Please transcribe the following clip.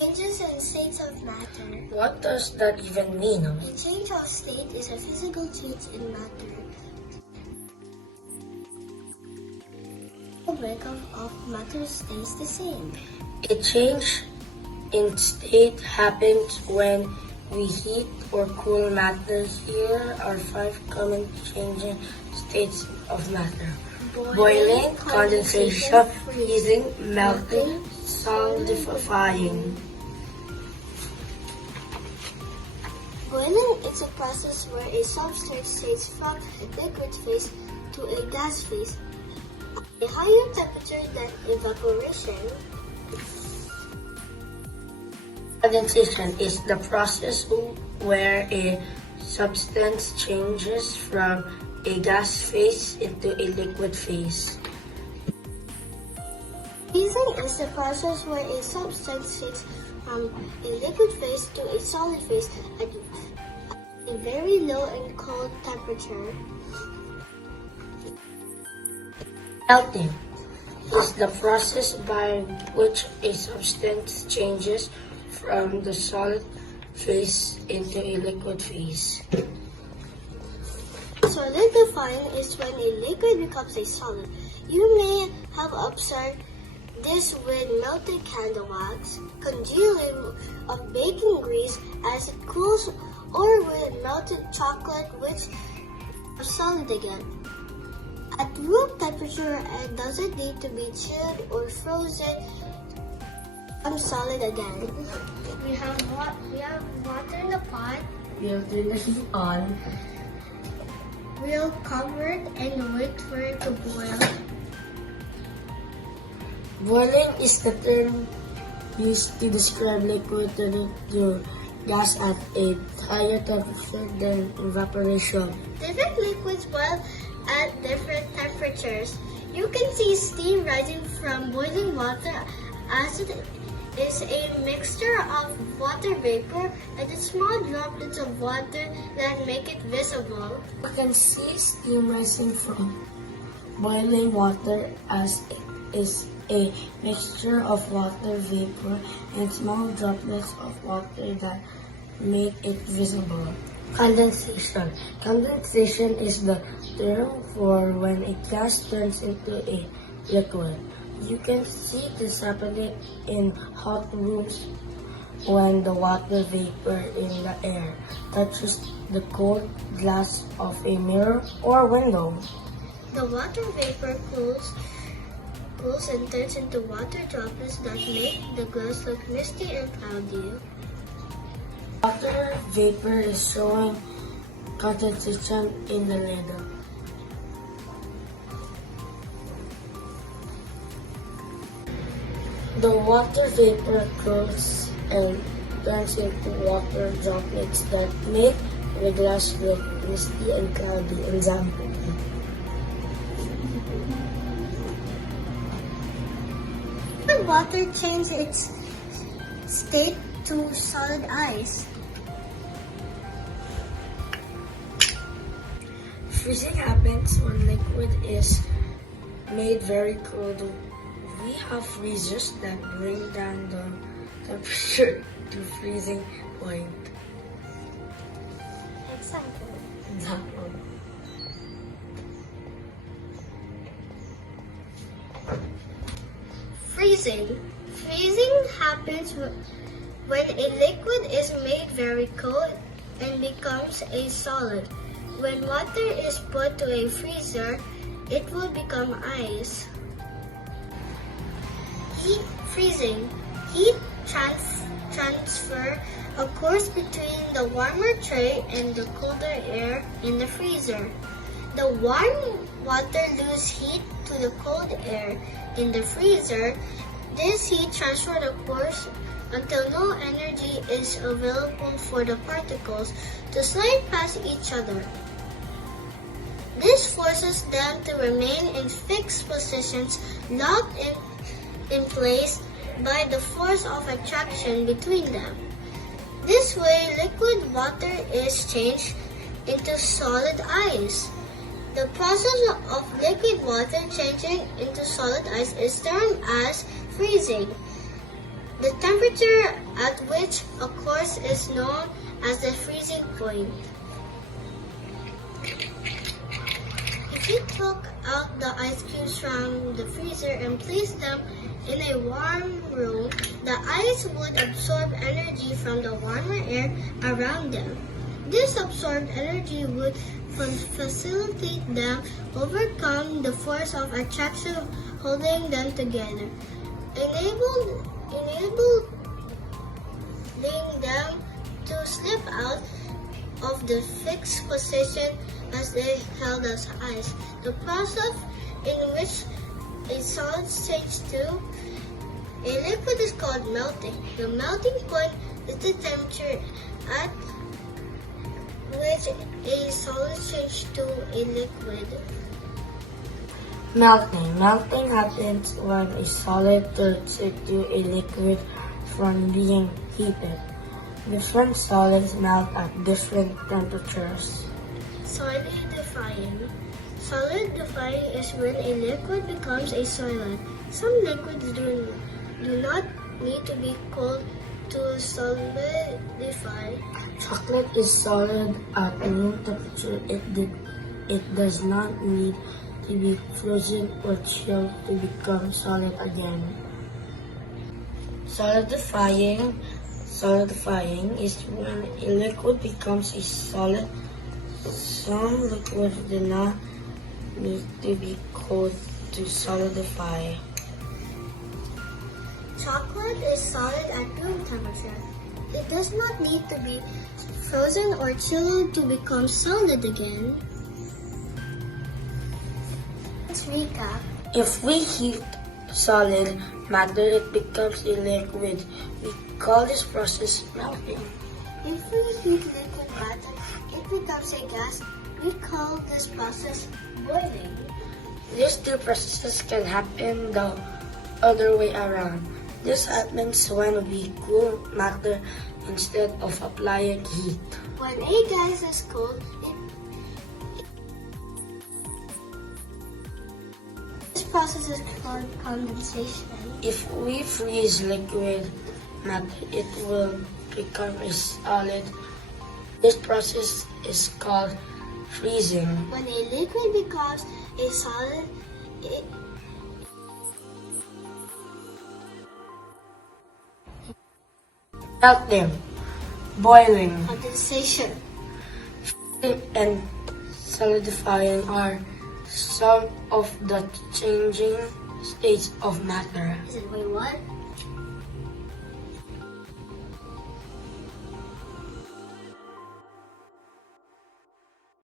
Changes in states of matter. What does that even mean? A change of state is a physical change in matter. The breakup of matter stays the same. A change in state happens when we heat or cool matter. Here are 5 common changing states of matter. Boiling, condensation, freezing, melting, solidifying. Boiling is a process where a substance changes from a liquid phase to a gas phase at a higher temperature than evaporation. Condensation is the process where a substance changes from a gas phase into a liquid phase. Freezing is the process where a substance changes from a liquid phase to a solid phase at a very low and cold temperature. Melting is the process by which a substance changes from the solid phase into a liquid phase. Solidifying is when a liquid becomes a solid. You may have observed this with melted candle wax, congealing of baking grease as it cools, or with melted chocolate which are solid again. At room temperature, it doesn't need to be chilled or frozen to become solid again. We have water in the pot. We'll turn the heat on. We'll cover it and wait for it to boil. Boiling is the term used to describe liquid to gas at a higher temperature than evaporation. Different liquids boil at different temperatures. You can see steam rising from boiling water as it is a mixture of water vapor and the small droplets of water that make it visible. You can see steam rising from boiling water as it is a mixture of water vapor and small droplets of water that make it visible. Condensation. Condensation is the term for when a gas turns into a liquid. You can see this happening in hot rooms when the water vapor in the air touches the cold glass of a mirror or window. The water vapor cools and turns into water droplets that make the glass look misty and cloudy. Water vapor is showing condensation in the lid. The water vapor cools and turns into water droplets that make the glass look misty and cloudy. Example. When water changes its state to solid ice. Freezing happens when liquid is made very cold. We have freezers that bring down the temperature to freezing point. Example. Freezing. Freezing happens when a liquid is made very cold and becomes a solid. When water is put to a freezer, it will become ice. Heat freezing. Heat transfer occurs between the warmer tray and the colder air in the freezer. The warm water loses heat to the cold air in the freezer. This heat transfer occurs until no energy is available for the particles to slide past each other. This forces them to remain in fixed positions, locked in place by the force of attraction between them. This way, liquid water is changed into solid ice. The process of liquid water changing into solid ice is termed as freezing. The temperature at which occurs is known as the freezing point. If you took out the ice cubes from the freezer and placed them in a warm room, the ice would absorb energy from the warmer air around them. This absorbed energy would facilitate them overcome the force of attraction holding them together, enabling them to slip out of the fixed position as they held as ice. The process in which a solid changes to a liquid is called melting. The melting point is the temperature at which a solid changes to a liquid. Melting. Melting happens when a solid turns into a liquid from being heated. Different solids melt at different temperatures. Solidifying. Solidifying is when a liquid becomes a solid. Some liquids do not need to be cold to solidify. Chocolate is solid at room temperature. It does not need to be frozen or chilled to become solid again. Solidifying is when a liquid becomes a solid. Some liquids do not need to be cold to solidify. Chocolate is solid at room temperature. It does not need to be frozen or chilled to become solid again. Let's recap. If we heat solid matter, it becomes a liquid. We call this process melting. If we heat liquid matter, it becomes a gas. We call this process boiling. These two processes can happen the other way around. This happens when we cool matter instead of applying heat. When a gas is cold, this process is called condensation. If we freeze liquid matter, it will become a solid. This process is called freezing. When a liquid becomes a solid, Melting, boiling, condensation. and solidifying are some of the changing states of matter. Wait, what?